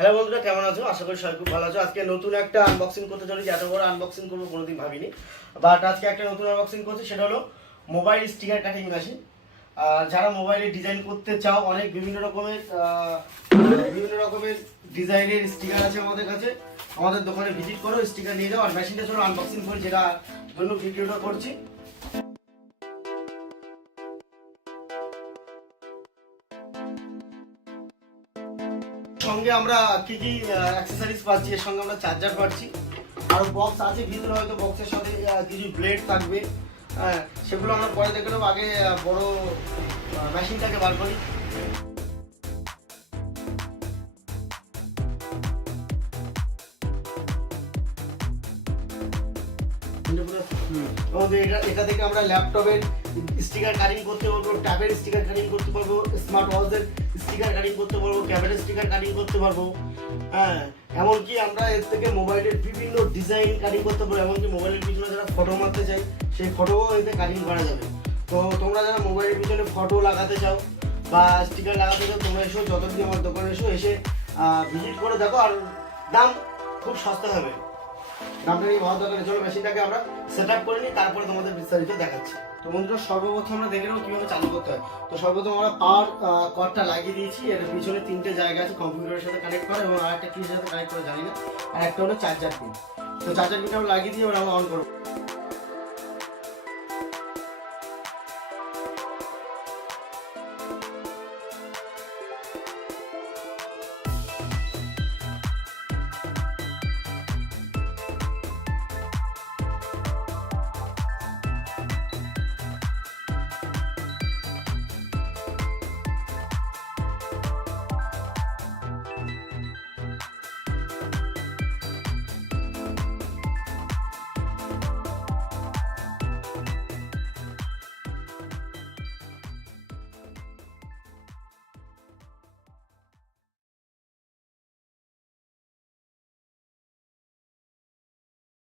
Hello বন্ধুরা, কেমন আছো? আশা করি সবাই খুব ভালো আছো। আজকে নতুন একটা আনবক্সিং করতে চলেছি। এত বড় আনবক্সিং করবো কোনোদিন ভাবিনি, বাট আজকে একটা নতুন আনবক্সিং করছি, সেটা হলো মোবাইল স্টিকার কাটিং মেশিন। আর যারা মোবাইলে ডিজাইন করতে চাও, অনেক বিভিন্ন রকমের ডিজাইনের স্টিকার আছে আমাদের কাছে। আমাদের দোকানে ভিজিট করো, স্টিকার নিয়ে যাও। আর মেশিনটা চলো আনবক্সিং করি, যেটা জন্য ভিডিওটা করছি। সঙ্গে আমরা কি কি অ্যাক্সেসরিজ পাচ্ছি, এর সঙ্গে আমরা চার্জার পাচ্ছি, আর বক্স আছে ভিতরে, হয়তো বক্সের সাথে কিছু ব্লেড থাকবে। সেগুলো আমরা পরে দেখে নেবো। আগে বড় মেশিনটাকে বার করি। এটা থেকে আমরা ল্যাপটপের স্টিকার কাটিং করতে পারবো, ট্যাবের স্টিকার কাটিং করতে পারবো, স্মার্ট ওয়াচের স্টিকার কাটিং করতে পারবো, ক্যামেরার স্টিকার কাটিং করতে পারবো। এমনকি আমরা এর থেকে মোবাইলের বিভিন্ন ডিজাইন কাটিং করতে পারবো। এমনকি মোবাইলের পিছনে যারা ফটো মারতে চাই, সেই ফটোও এতে কাটিং করা যাবে। তো তোমরা যারা মোবাইলের পিছনে ফটো লাগাতে চাও বা স্টিকার লাগাতে চাও, তোমরা এসো, যতদিন আমার দোকানে এসে ভিজিট করে দেখো। আর দাম খুব সস্তা হবে। দামটা নিয়ে ভালো দরকার। চলো মেশিনটাকে আমরা সেট আপ করে নিই, তারপরে তোমাদের বিস্তারিত দেখাচ্ছি। তো বন্ধুরা, সর্বপ্রথম আমরা দেখে নেবো কিভাবে চালু করতে হয়। তো সর্বপ্রথম আমরা পাওয়ার কর্ডটা লাগিয়ে দিয়েছি। এর পিছনে তিনটে জায়গা আছে কম্পিউটারের সাথে কানেক্ট করা, এবং আর একটা কিসের সাথে কানেক্ট করে জানি না। আর একটা হলো চার্জার পিন। তো চার্জার পিনটা আমরা লাগিয়ে দিয়ে আমরা অন করবো।